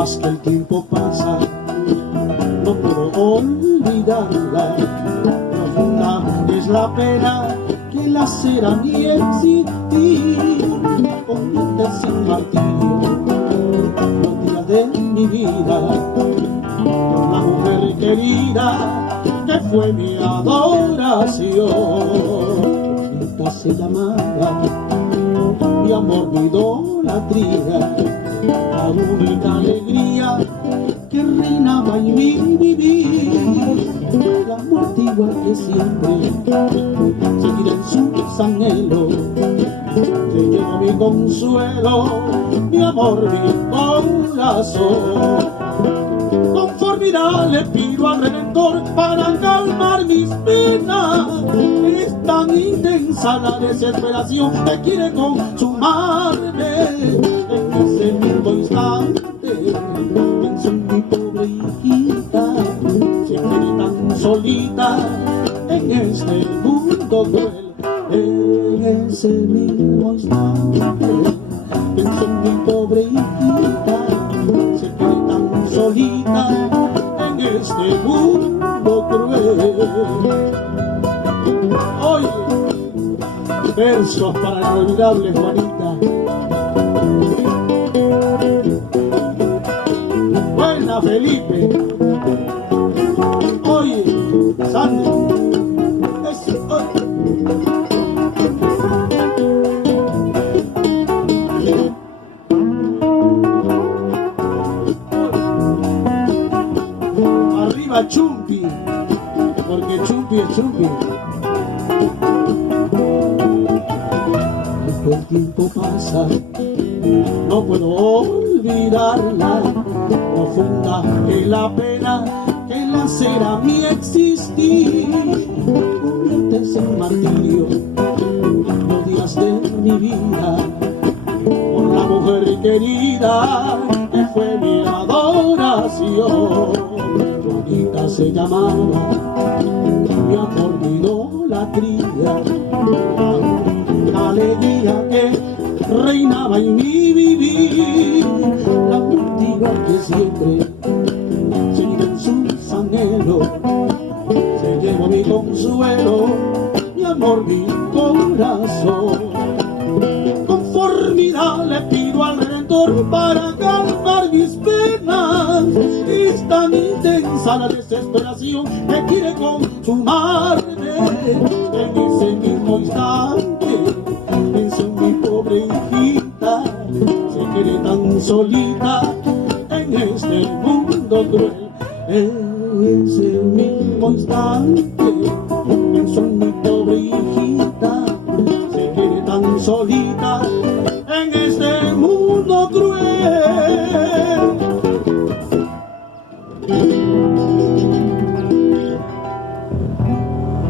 más que el tiempo pasa, no puedo olvidarla. Profunda es la pena que lacera mi existir, convierte sin martirio los días de mi vida. La mujer querida que fue mi adoración, Bonita se llamaba, mi amor, mi idolatría, la única alegría que reinaba en mi vivir. La muerte igual que siempre seguirá en sus anhelos, te llevo mi consuelo, mi amor, mi corazón. Conformidad le pido al Redentor para calmar mis penas. Es tan intensa la desesperación que quiere consumarme. En ese mismo instante pienso en mi pobre hijita, siempre tan solita en este mundo cruel. En ese mismo instante pienso en mi pobre hijita, siempre tan solita en este mundo cruel. Oye, versos para la inolvidable Juanita. Buena, Felipe. Oye, Sandy. Eso, oye. Arriba Chumpi, porque Chumpi es Chumpi. El tiempo pasa, no puedo olvidarla. Profunda es la pena que lacera mi existir, conviértese en martirio los días de mi vida. Por la mujer querida que fue mi adoración, Bonita se llamaba, mi amor, mi idolatría, la alegría que reinaba en mi vivir. La muerte igual que siempre seguirá en sus anhelos, se llevó mi consuelo, mi amor, mi corazón. Conformidad le pido al Redentor para calmar mis penas. Es tan intensa la desesperación que quiere consumarme. En ese mismo instante pienso en mi pobre hijita, se quiere tan solita en este mundo cruel. En ese mismo instante pienso en mi pobre hijita, se quiere tan solita en este mundo